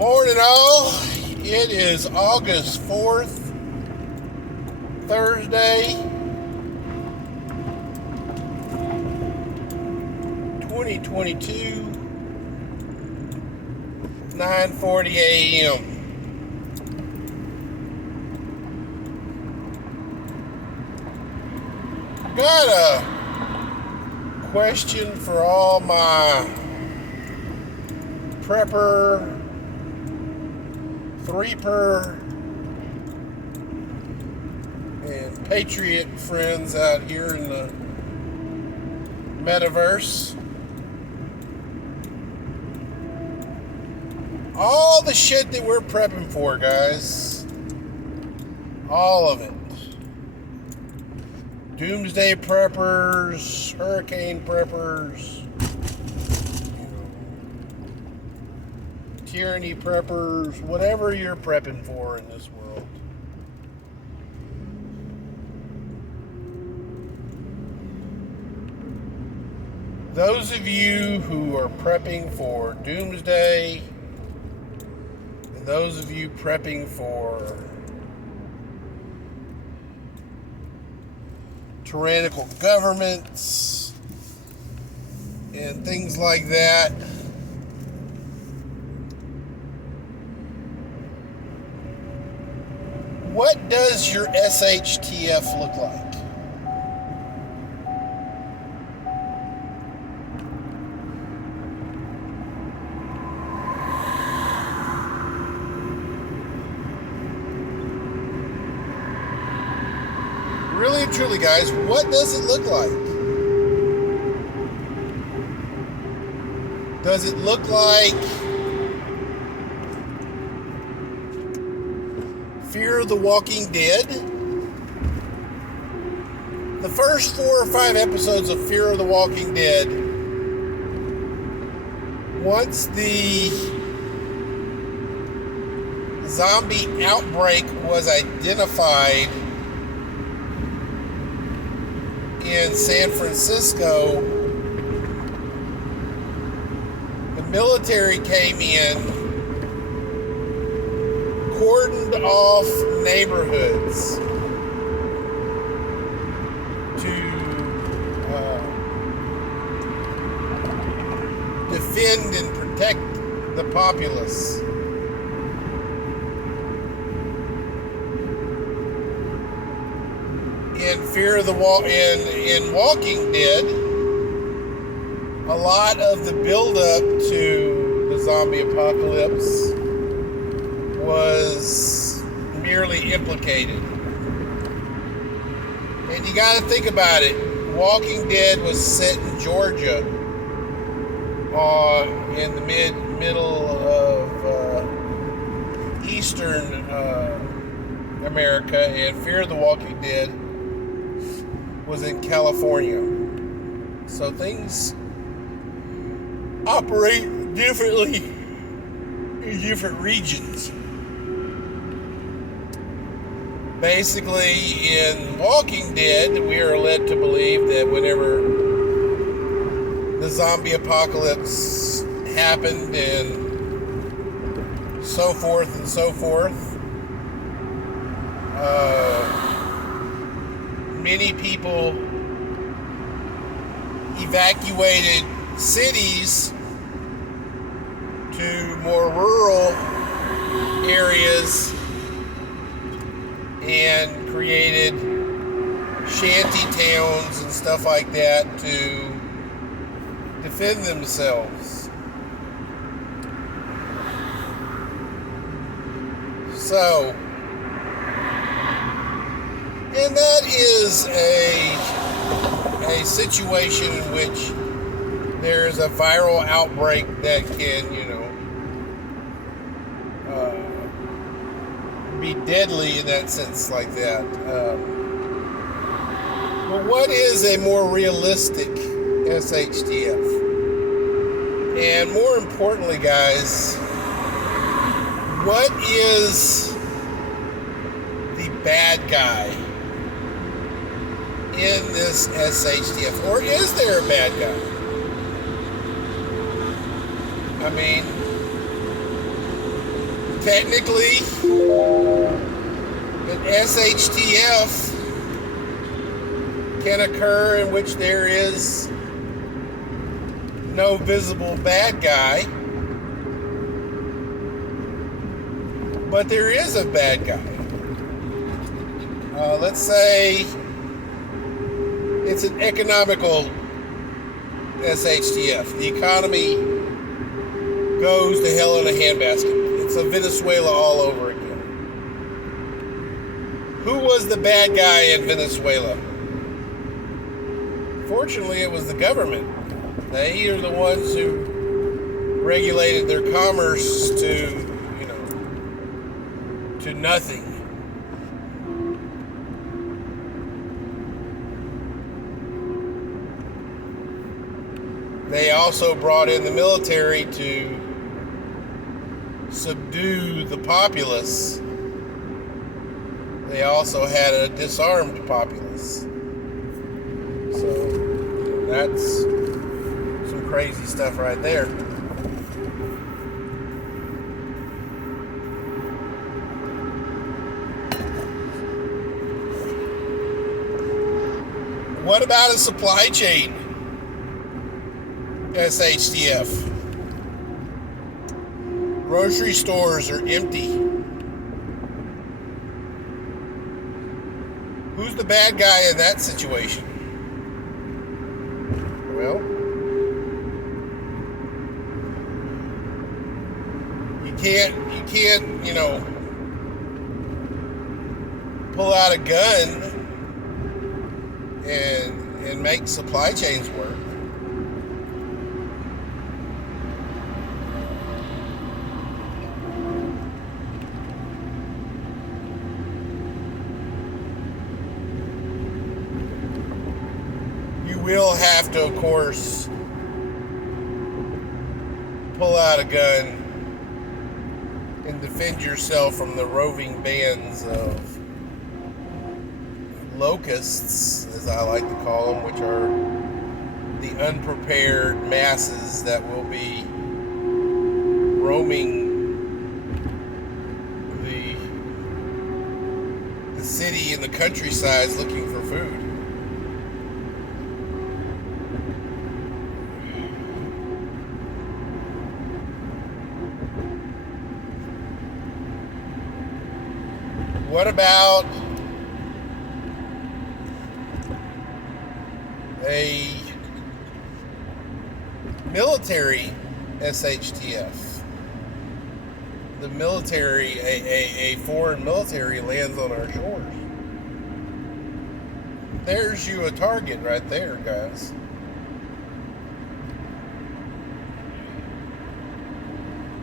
Morning, all. It is August 4th, Thursday, 2022, 9:40 a.m. Got a question for all my prepper, threeper, and patriot friends out here in the metaverse. All the shit that we're prepping for, guys. All of it. Doomsday preppers, hurricane preppers, tyranny preppers, whatever you're prepping for in this world. Those of you who are prepping for doomsday, and those of you prepping for tyrannical governments and things like that, what does your SHTF look like? Really and truly, guys, what does it look like? Does it look like Fear of the Walking Dead? The first 4 or 5 episodes of Fear of the Walking Dead, once the zombie outbreak was identified in San Francisco, the military came in, cordoned off neighborhoods to defend and protect the populace. In Fear of the in Walking Dead, a lot of the build-up to the zombie apocalypse was merely implicated. And you got to think about it. Walking Dead was set in Georgia, in the middle of eastern America, and Fear of the Walking Dead was in California. So things operate differently in different regions. Basically, in Walking Dead, we are led to believe that whenever the zombie apocalypse happened and so forth and so forth, many people evacuated cities to more rural areas and created shanty towns and stuff like that to defend themselves. So, and that is a situation in which there is a viral outbreak that can, be deadly in that sense like that. But what is a more realistic SHTF? And more importantly, guys, what is the bad guy in this SHTF? Or is there a bad guy? I mean, Technically, an SHTF can occur in which there is no visible bad guy, but there is a bad guy. Let's say it's an economical SHTF. The economy goes to hell in a handbasket. It's a Venezuela all over again. Who was the bad guy in Venezuela? Fortunately, it was the government. They are the ones who regulated their commerce to nothing. They also brought in the military to subdue the populace. They also had a disarmed populace. So that's some crazy stuff right there. What about a supply chain SHTF? Grocery stores are empty. Who's the bad guy in that situation? Well, you can't, pull out a gun and make supply chains work. You will have to, of course, pull out a gun and defend yourself from the roving bands of locusts, as I like to call them, which are the unprepared masses that will be roaming the city and the countrysides looking for food. What about a military SHTF? The military, a foreign military lands on our shores. There's you a target right there, guys.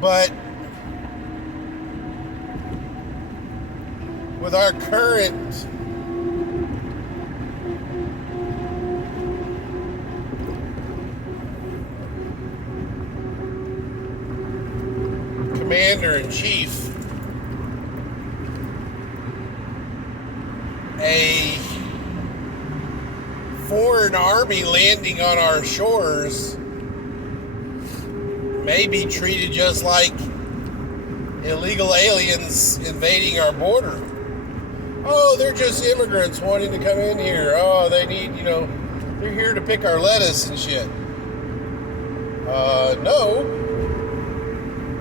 But with our current commander-in-chief, a foreign army landing on our shores may be treated just like illegal aliens invading our border. Oh, they're just immigrants wanting to come in here. Oh, they need, they're here to pick our lettuce and shit. No.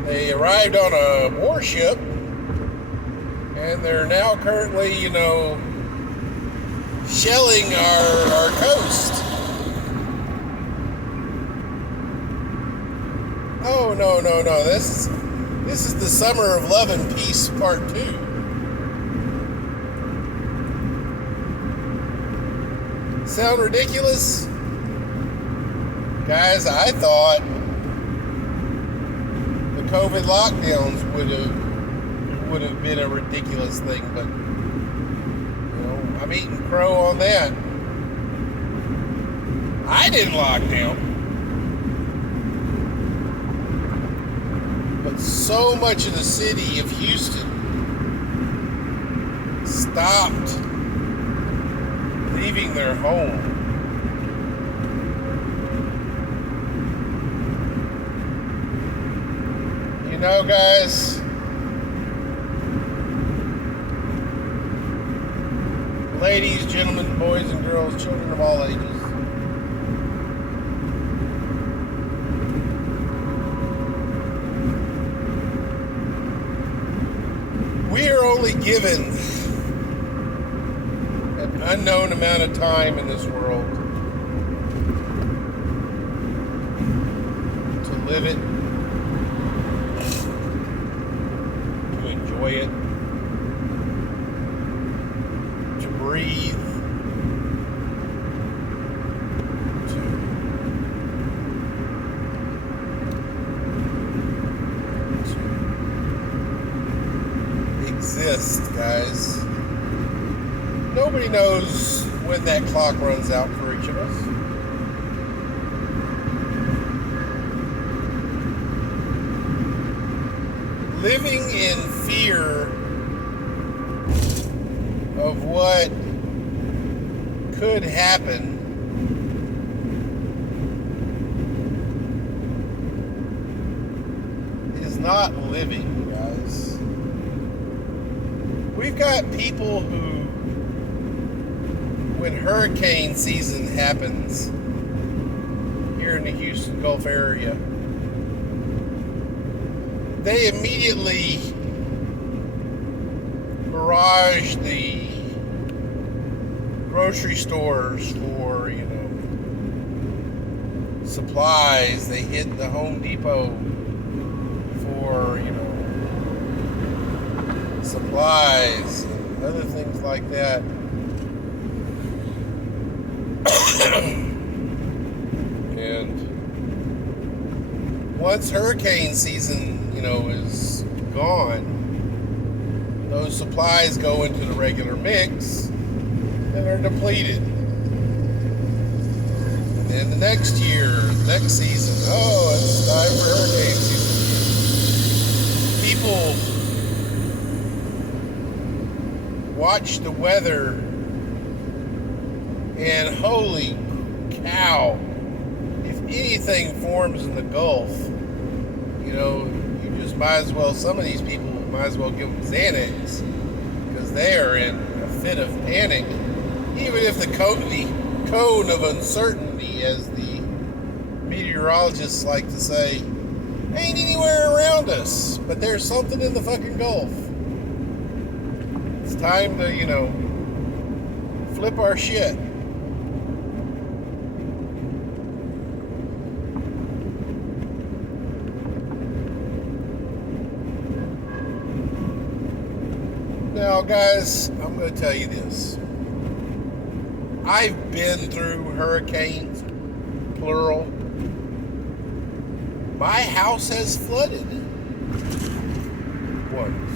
They arrived on a warship, and they're now currently, shelling our coast. Oh, no. This is the Summer of Love and Peace Part 2. Sound ridiculous? Guys, I thought the COVID lockdowns would have been a ridiculous thing, but I'm eating crow on that. I didn't lock down, but so much of the city of Houston stopped leaving their home. Guys, ladies, gentlemen, boys and girls, children of all ages. We are only given an unknown amount of time in this world to live it, to enjoy it, to breathe, to exist, guys. Nobody knows when that clock runs out for each of us. Living in fear of what could happen is not living, guys. We've got people who, when hurricane season happens here in the Houston Gulf area, they immediately barrage the grocery stores for, supplies. They hit the Home Depot for, supplies and other things like that. And once hurricane season, is gone, those supplies go into the regular mix and are depleted. And then the next next season, it's time for hurricane season. People watch the weather and holy cow, if anything forms in the Gulf, you just might as well, some of these people might as well give them Xanax, because they are in a fit of panic, even if the cone of uncertainty, as the meteorologists like to say, ain't anywhere around us, but there's something in the fucking Gulf. It's time to, flip our shit. Now, guys, I'm going to tell you this. I've been through hurricanes, plural. My house has flooded once.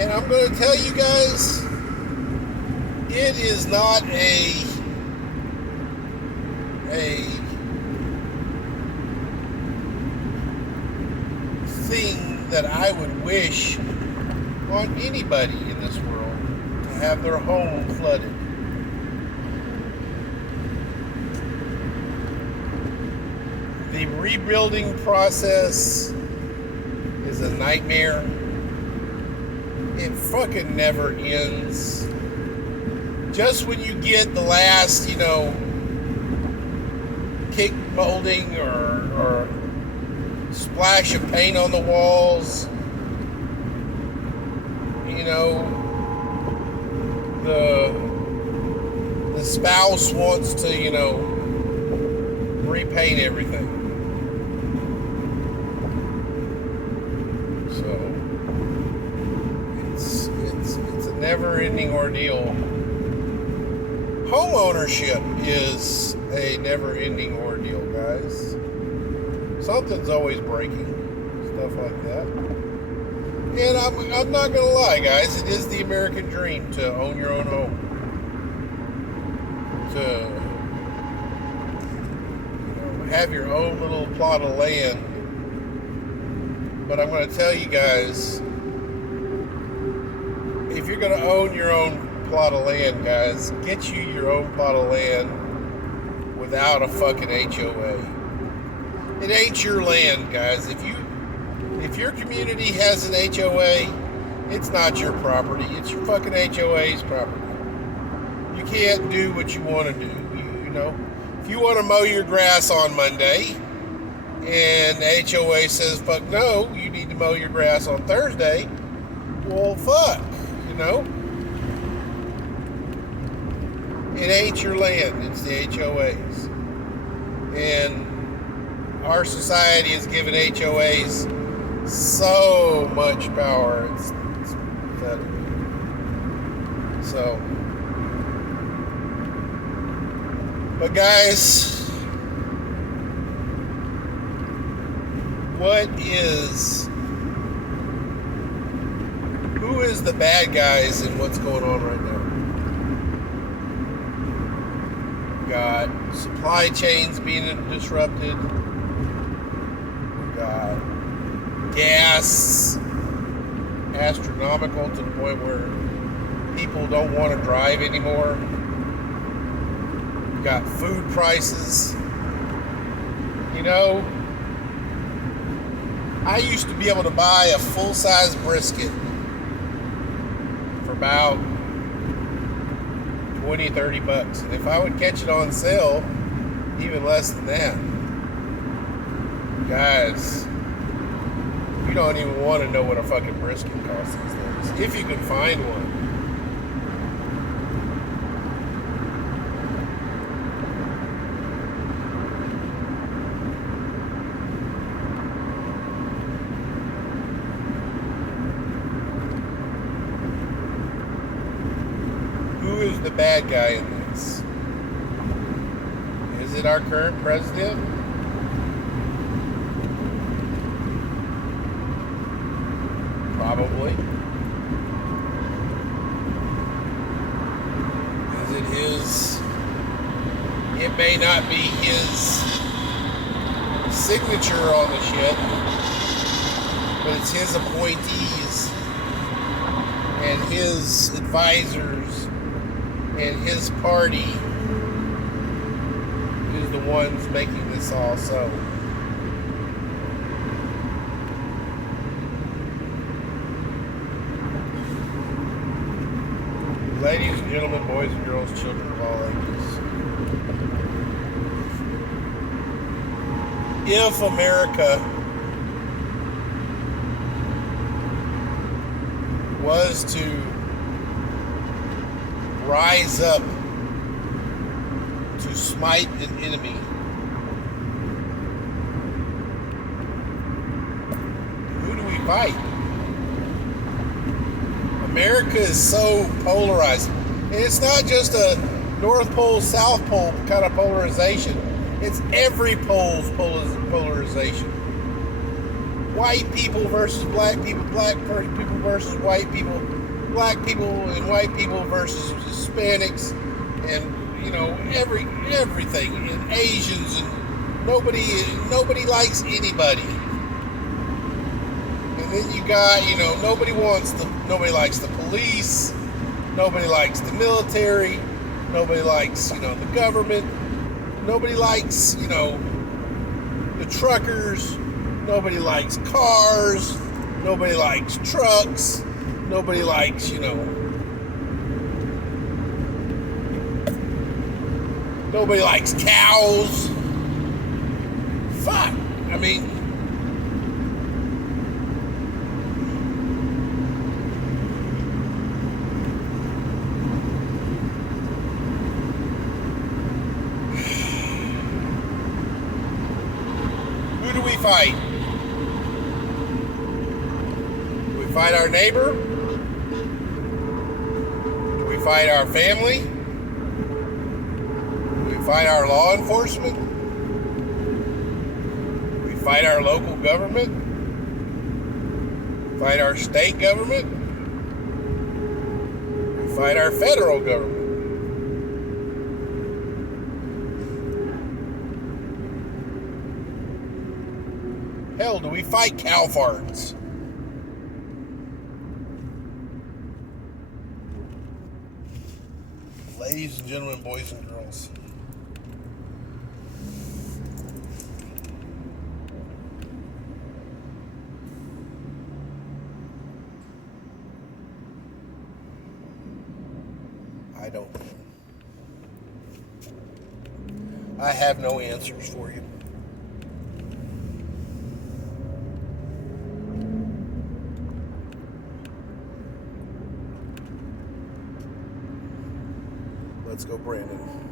And I'm going to tell you guys, it is not a thing that I would wish on anybody in this world to have their home flooded. The rebuilding process is a nightmare. It fucking never ends. Just when you get the last, kick molding or splash of paint on the walls, the spouse wants to, repaint everything. So it's a never-ending ordeal. Home ownership is a never-ending ordeal, guys. Something's always breaking, stuff like that. And I'm not gonna lie, guys, it is the American dream to own your own home. To have your own little plot of land. But I'm gonna tell you guys, if you're gonna own your own plot of land, guys, get you your own plot of land without a fucking HOA. It ain't your land, guys. If your community has an HOA It's not your property. It's your fucking HOA's property. You can't do what you want to do. You know, if you want to mow your grass on Monday and the HOA says, fuck no, you need to mow your grass on Thursday, well, fuck, you know? It ain't your land, it's the HOA's. And our society has given HOAs so much power. It's pathetic. So, but guys, who is the bad guys in what's going on right now? We got supply chains being disrupted. We got gas astronomical to the point where people don't want to drive anymore. We got food prices. You know, I used to be able to buy a full-size brisket for about $20-30, and if I would catch it on sale, even less than that. Guys, you don't even want to know what a fucking brisket costs these days, if you can find one. Who is the bad guy in this? Is it our current president? Probably. Is it his? It may not be his signature on the shit, but it's his appointees and his advisors and his party is the ones making this all so. Ladies and gentlemen, boys and girls, children of all ages. If America was to rise up to smite an enemy, who do we fight? America is so polarized. And it's not just a North Pole, South Pole kind of polarization. It's every pole's polarization. White people versus black people versus white people, black people and white people versus Hispanics, and you know, everything, and Asians, and nobody likes anybody. And then you got, you know, nobody likes the police, nobody likes the military, nobody likes, you know, the government, nobody likes, you know, the truckers, nobody likes cars, nobody likes trucks, nobody likes, you know, nobody likes cows. Fuck, I mean, who do we fight? Do we fight our neighbor? Do we fight our family? Do we fight our law enforcement? Do we fight our local government? Do we fight our state government? Do we fight our federal government? Hell, do we fight cow farts? Ladies and gentlemen, boys and girls. I don't know. I have no answers for you. Let's go, Brandon.